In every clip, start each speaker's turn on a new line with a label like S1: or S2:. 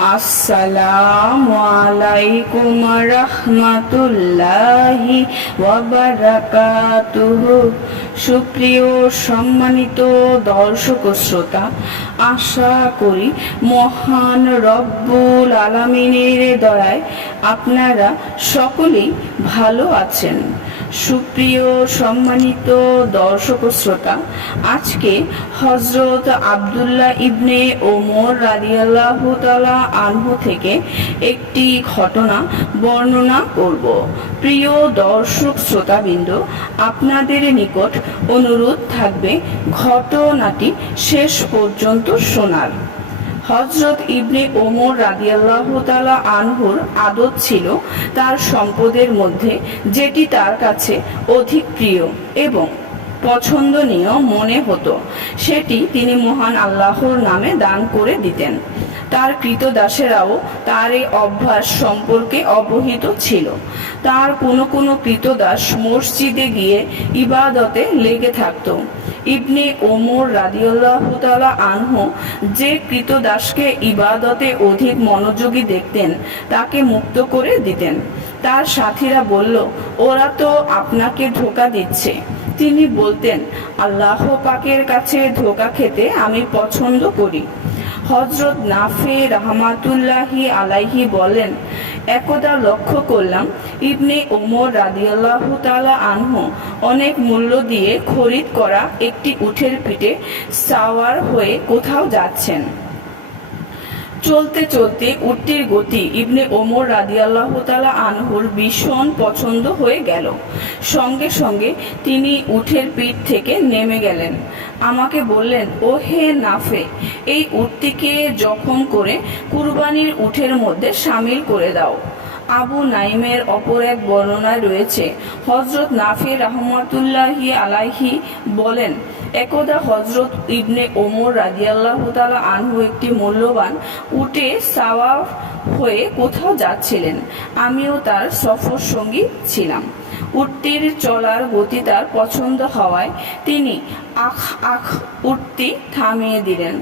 S1: আসসালামু আলাইকুম রহমাতুল্লাহি ওয়াবারাকাতুহু সুপ্রিয় সম্মানিত দর্শক শ্রোতা, আশা করি মহান রব্বুল আলামিনের দয়ায় আপনারা সকলেই ভালো আছেন। সুপ্রিয়, সম্মানিত দর্শক শ্রোতা, আজকে হজরত আবদুল্লাহ ইবনে ওমর রাদিয়াল্লাহু তাআলা আনহু থেকে একটি ঘটনা বর্ণনা করব। প্রিয় দর্শক শ্রোতাবৃন্দ, আপনাদের নিকট অনুরোধ থাকবে ঘটনাটি শেষ পর্যন্ত শোনার। হজরত ইবনে ওমর রাদিয়াল্লাহু তালা আনহুর আদত ছিল তার সম্পদের মধ্যে, যেটি তার কাছে অধিক প্রিয় এবং পছন্দনীয় মনে হতো। সেটি তিনি মহান আল্লাহর নামে দান করে দিতেন। তার কৃতদাসেরাও তার এই অভ্যাস সম্পর্কে অবহিত ছিল। তার কোনো কোনো কৃতদাস মসজিদে গিয়ে ইবাদতে লেগে থাকত। ইবনে ওমর রাদিউল্লাহতালা আনহু যে কৃতদাসকে ইবাদতে অধিক মনোযোগী দেখতেন, তাকে মুক্ত করে দিতেন। তার সাথীরা বলল, ওরা তো আপনাকে ধোকা দিচ্ছে। তিনি বলতেন, আল্লাহ পাকের কাছে ধোকা খেতে আমি পছন্দ করি। হজরত নাফে রহমাতুল্লাহি আলাইহি বলেন, একদা লক্ষ্য করলাম ইবনে ওমর রাদিয়াল্লাহু তাআলা আনহু অনেক মূল্য দিয়ে খরিদ করা একটি উঠের পিঠে সাওয়ার হয়ে কোথাও যাচ্ছেন। চলতে চলতে উটটির গতি ইবনে ওমর রাদিয়াল্লাহু তাআলা আনহুর ভীষণ পছন্দ হয়ে গেল। সঙ্গে সঙ্গে তিনি উঠের পিঠ থেকে নেমে গেলেন। আমাকে বললেন ও হে নাফে, এই উটটিকে জখম করে কুরবানির উঠের মধ্যে সামিল করে দাও। আবু নাইমের অপর এক বর্ণনা রয়েছে হজরত নাফি রহমতুল্লাহি আলাইহি বলেন একদা হজরত ইবনে ওমর রাজিয়াল্লাহ তালা আনহু একটি মূল্যবান উটে সাওয়া হয়ে কোথাও যাচ্ছিলেন। আমিও তার সফর সঙ্গী ছিলাম। উটটির চলার গতি তার পছন্দ হওয়ায় তিনি আখ আখ উটটি থামিয়ে দিলেন।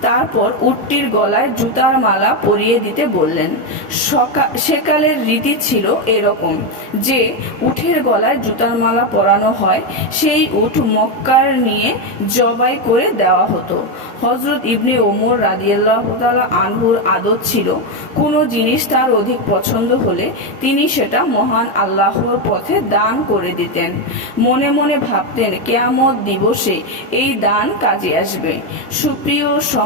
S1: তারপর উটটির গলায় জুতার মালা পরিয়ে দিতে বললেন। সকা- সেকালের রীতি ছিল এরকম, যে উঠের গলায় জুতার মালা পরানো হয়, সেই উট মক্কার নিয়ে জবাই করে দেওয়া হতো। হজরত ইবনে ওমর রাদিয়াল্লাহ তাআলা আনহুর আদত ছিল, কোনো জিনিস তার অধিক পছন্দ হলে তিনি সেটা মহান আল্লাহর পথে দান করে দিতেন। মনে মনে ভাবতেন, কেয়ামত দিবসে এই দান কাজে আসবে। সুপ্রিয়